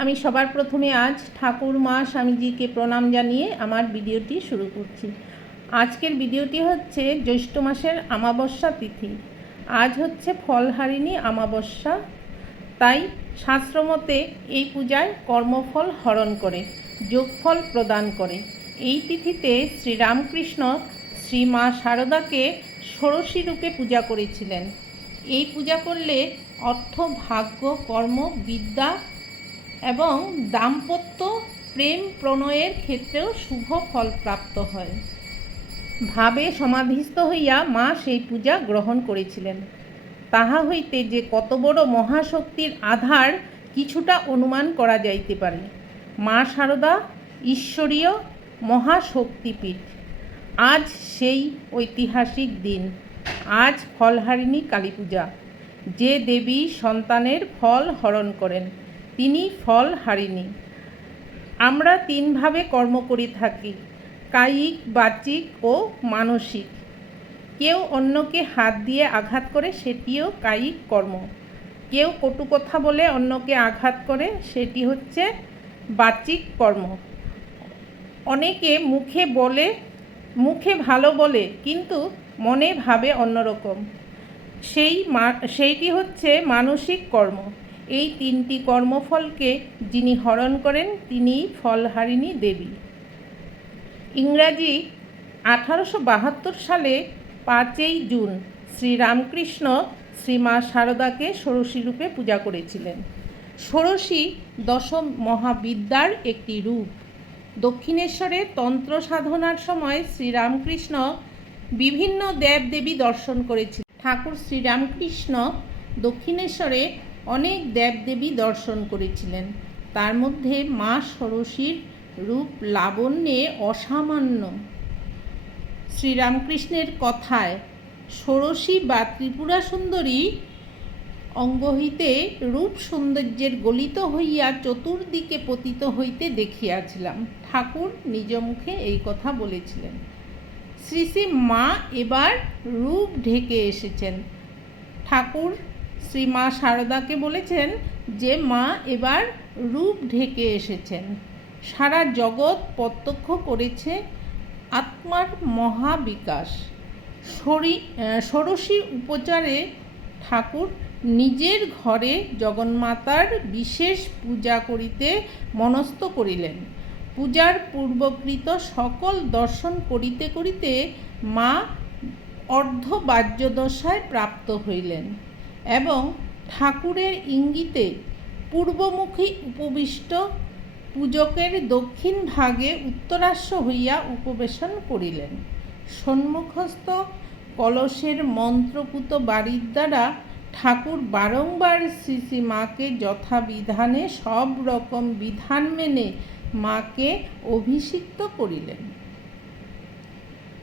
আমি সবার প্রথমে আজ ঠাকুর মা স্বামীজিকে প্রণাম জানিয়ে আমার ভিডিওটি শুরু করছি। আজকের ভিডিওটি হচ্ছে জ্যৈষ্ঠ মাসের আমাবস্যা তিথি। আজ হচ্ছে ফলহারিণী আমাবস্যা তাই শাস্ত্রমতে এই পূজায় কর্মফল হরণ করে, যোগফল প্রদান করে। এই তিথিতে শ্রীরামকৃষ্ণ শ্রী মা শারদাকে ষোড়শী রূপে পূজা করেছিলেন। এই পূজা করলে অর্থ, ভাগ্য, কর্ম, বিদ্যা এবং দাম্পত্য প্রেম প্রণয়ের ক্ষেত্রেও শুভ ফল প্রাপ্ত হয়। ভাবে সমাধিস্থ হইয়া মা সেই পূজা গ্রহণ করেছিলেন। তাহা হইতে যে কত বড় মহাশক্তির আধার কিছুটা অনুমান করা যাইতে পারে। মা শারদা ঈশ্বরীয় মহাশক্তিপীঠ, আজ সেই ঐতিহাসিক দিন। আজ ফলহারিণী কালী পূজা যে দেবী সন্তানের ফল হরণ করেন। তিনি ফল হারিণী আমরা তিনভাবে কর্ম করে থাকি, কায়িক বাচিক ও মানসিক। কেউ অন্যকে হাত দিয়ে আঘাত করে, সেটিও কায়িক কর্ম। কেউ কটু কথা বলে অন্যকে আঘাত করে, সেটি হচ্ছে বাচিক কর্ম। অনেকে মুখে বলে, মুখে ভালো বলে, কিন্তু মনে ভাবে অন্যরকম। সেই সেইটি হচ্ছে মানসিক কর্ম। এই তিনটি কর্মফলকে যিনি হরণ করেন তিনি ফলহারিণী দেবী। ইংরাজি আঠারোশো বাহাত্তর সালে পাঁচই জুন শ্রীরামকৃষ্ণ শ্রীমা শারদাকে ষোড়শী রূপে পূজা করেছিলেন। ষোড়শী দশম মহাবিদ্যার একটি রূপ। দক্ষিণেশ্বরে তন্ত্র সাধনার সময় শ্রীরামকৃষ্ণ বিভিন্ন দেবদেবী দর্শন করেছিলেন। ঠাকুর শ্রীরামকৃষ্ণ দক্ষিণেশ্বরে অনেক দেবদেবী দর্শন করেছিলেন। তার মধ্যে মা ষোড়শীর রূপ লাবণ্যে অসামান্য। শ্রীরামকৃষ্ণের কথায় ষোড়শী বা ত্রিপুরা সুন্দরী অঙ্গহিতে রূপ সৌন্দর্যের গলিত হইয়া চতুর্দিকে পতিত হইতে দেখিয়াছিলাম। ঠাকুর নিজ মুখে এই কথা বলেছিলেন। শ্রী শ্রী মা এবার রূপ ঢেকে এসেছেন। ঠাকুর শ্রী মা শারদাকে বলেছেন যে মা এবার রূপ ঢেকে এসেছেন। সারা জগৎ প্রত্যক্ষ করেছে আত্মার মহাবিকাশ। ষোড়শী উপচারে ঠাকুর নিজের ঘরে জগন্মাতার বিশেষ পূজা করিতে মনস্থ করিলেন। পূজার পূর্বকৃত সকল দর্শন করিতে করিতে মা অর্ধবাহ্যদশায় প্রাপ্ত হইলেন। এবং ঠাকুরের ইঙ্গিতে পূর্বমুখী উপবিষ্ট পূজকের দক্ষিণ ভাগে উত্তরাশ্ব হইয়া উপবেশন করিলেন। সম্মুখস্থ কলসের মন্ত্রপুত বাড়ির দ্বারা ঠাকুর বারংবার শ্রী শ্রী মাকে যথাবিধানে সব রকম বিধান মেনে মাকে অভিষিক্ত করিলেন।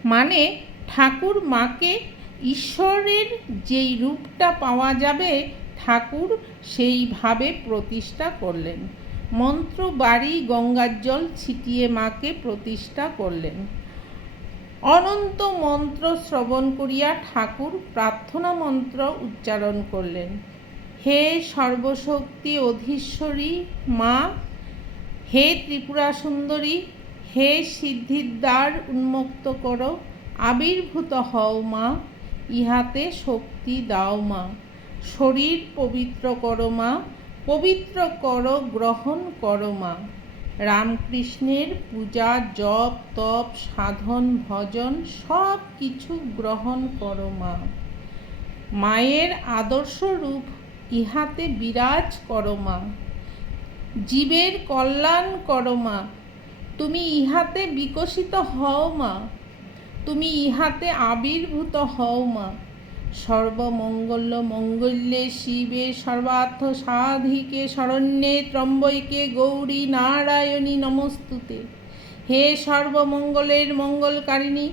মানে ঠাকুর মাকে ঈশ্বরের যেই রূপটা পাওয়া যাবে, ঠাকুর সেইভাবে প্রতিষ্ঠা করলেন। মন্ত্র বাড়ি গঙ্গার জল ছিটিয়ে মাকে প্রতিষ্ঠা করলেন। অনন্ত মন্ত্র শ্রবণ করিয়া ঠাকুর প্রার্থনা মন্ত্র উচ্চারণ করলেন। হে সর্বশক্তি অধীশ্বরী মা, হে ত্রিপুরা সুন্দরী, হে সিদ্ধির দ্বার উন্মুক্ত করো, আবির্ভূত হও মা। ইহাতে শক্তি দাও মা। শরীর পবিত্র করো মা, পবিত্র কর, গ্রহণ করো মা। রামকৃষ্ণের পূজা, জপ, তপ, সাধন, ভজন, সব কিছু গ্রহণ করো মা। মায়ের আদর্শ রূপ ইহাতে বিরাজ করো মা। জীবের কল্যাণ করো মা। তুমি ইহাতে বিকশিত হও মা। তুমি ইহাতে আবির্ভূত হও মা। সর্বমঙ্গল মঙ্গল্যে শিবে, সর্বার্থ সাধিকে, শরণ্যে ত্রম্বৈকে গৌরী নারায়ণী নমস্তুতে। হে সর্বমঙ্গলের মঙ্গলকারিণী,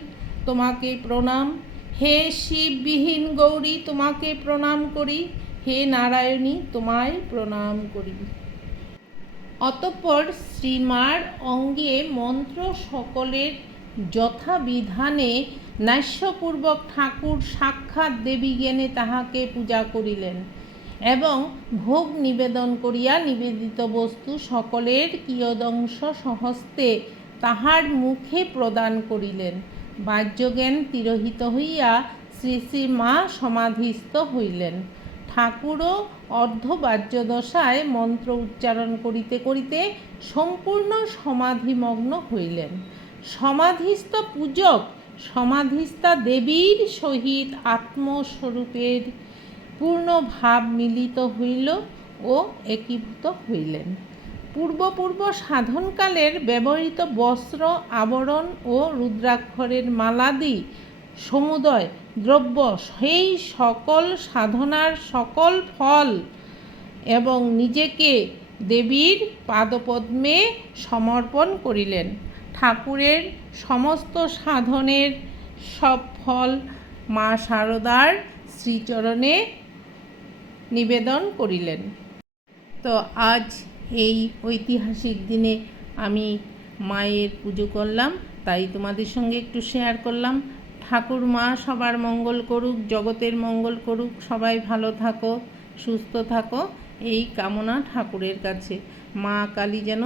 তোমাকে প্রণাম। হে শিববিহীন গৌরী, তোমাকে প্রণাম করি। হে নারায়ণী, তোমায় প্রণাম করি। অতঃপর শ্রীমার অঙ্গে মন্ত্র সকলের যথাবিধানে ন্যাস্যপূর্বক ঠাকুর সাক্ষাৎ দেবী জ্ঞানে তাহাকে পূজা করিলেন এবং ভোগ নিবেদন করিয়া নিবেদিত বস্তু সকলের কিয়দংশ সহস্তে তাহার মুখে প্রদান করিলেন। বাহ্যজ্ঞান তিরোহিত হইয়া শ্রী শ্রী মা সমাধিস্থ হইলেন। ঠাকুরও অর্ধবাহ্যদশায় মন্ত্র উচ্চারণ করিতে করিতে সম্পূর্ণ সমাধিমগ্ন হইলেন। সমাধিস্থ পূজক, সমাধিস্থা দেবীর সহিত আত্মস্বরূপের পূর্ণ ভাব মিলিত হইল ও একীভূত হইলেন। পূর্বপূর্ব সাধনকালের ব্যবহৃত বস্ত্র, আবরণ ও রুদ্রাক্ষরের মালাদি, সমুদয় দ্রব্য, সেই সকল সাধনার সকল ফল এবং নিজেকে দেবীর পাদপদ্মে সমর্পণ করিলেন। ঠাকুরের সমস্ত সাধনের সব ফল মা শারদার শ্রীচরণে নিবেদন করিলেন। তো আজ এই ঐতিহাসিক দিনে আমি মায়ের পুজো করলাম, তাই তোমাদের সঙ্গে একটু শেয়ার করলাম। ঠাকুর মা সবার মঙ্গল করুক, জগতের মঙ্গল করুক, সবাই ভালো থাকো, সুস্থ থাকো, এই কামনা ঠাকুরের কাছে। মা কালী যেন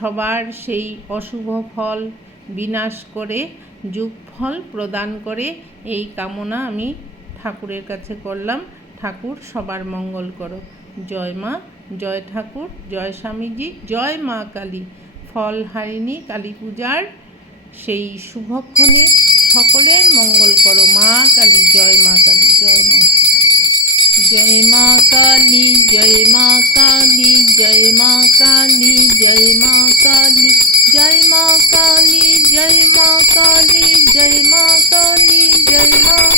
সবার সেই অশুভ ফল বিনাশ করে, যুগ ফল প্রদান করে, এই কামনা আমি ঠাকুরের কাছে করলাম। ঠাকুর সবার মঙ্গল করো। জয় মা, জয় ঠাকুর, জয় স্বামীজি, জয় মা কালী। ফল হারিণী কালী পূজার সেই শুভক্ষণে সকলের মঙ্গল করো। মা কালী, জয় মা কালী, জয় মা। जय माँ काली, जय माँ काली, जय माँ काली, जय माँ काली, जय माँ काली, जय माँ काली, जय माँ काली, जय माँ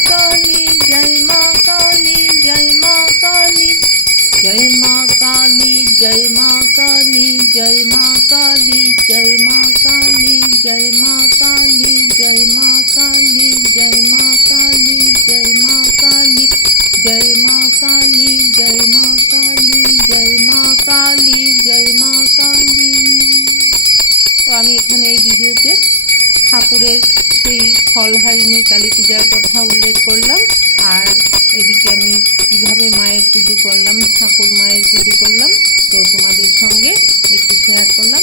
ফলহারিণী কালী পূজার কথা উল্লেখ করলাম আর এদিকে আমি কীভাবে মায়ের পুজো করলাম, ঠাকুর মায়ের পুজো করলাম, তো তোমাদের সঙ্গে একটু শেয়ার করলাম।